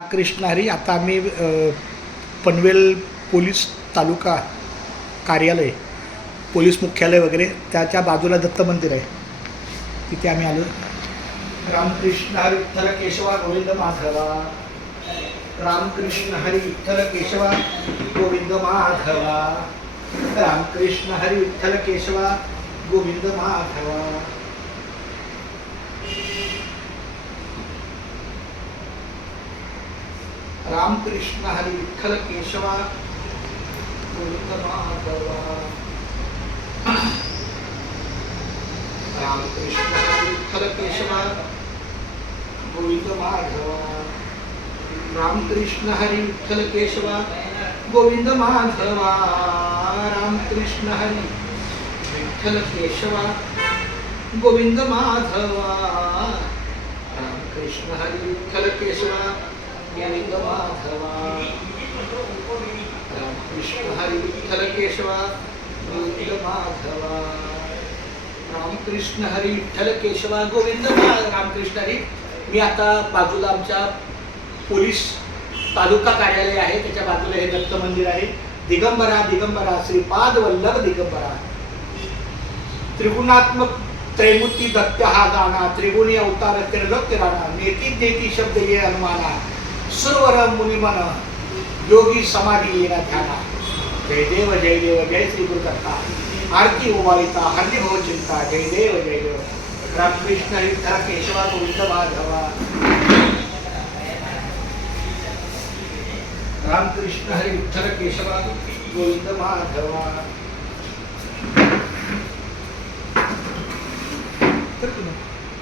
कृष्ण हरी. आता आम्ही पनवेल पोलीस तालुका कार्यालय, पोलीस मुख्यालय वगैरे त्याच्या बाजूला दत्त मंदिर आहे, तिथे आम्ही आलो. रामकृष्ण हरी विठ्ठल केशवा गोविंद माधवा. रामकृष्ण हरी विठ्ठल केशवा गोविंद माधवा. रामकृष्ण हरी विठ्ठल केशवा गोविंद माधवा. रामकृष्ण हरी विठ्ठल केशवा गोविंद माधवा. रामकृष्ण हरी विठ्ठल केशवा गोविंद माधवा. रामकृष्ण हरी विठ्ठल केशवा गोविंद माधवा. रामकृष्ण हरी विठ्ठल केशवा गोविंद माधवा. रामकृष्ण हरी विठ्ठल केशवा गोविंद माधवा. रामकृष्ण हरी विठ्ठल केशवा गोविंद माधवा. रामकृष्ण हरी विठ्ठल केशवा गोविंद रामकृष्ण हरी. मी आता बाजूला आमच्या पोलीस तालुका कार्यालय आहे, त्याच्या बाजूला हे दत्त मंदिर आहे. दिगंबरा दिगंबरा श्रीपाद वल्लभ दिगंबरा. त्रिगुणात्मक त्रैमूर्ती दत्त हा गाणा. त्रिगुणी अवतार त्रिलोक्य राणा. नेती नेती शब्द ये अनुमाना. सुरवर मुनिमन योगी समाधी येना ध्याना. जय देव जय देव जय श्री गुरुदत्ता. आरती उबाळिता हरली भव चिंता. जय देव जय देव. रामकृष्ण हरी विठ्ठल केशवा गोविंद माधवा. रामकृष्ण हरी विठ्ठल केशवा गोविंद माधवा. तर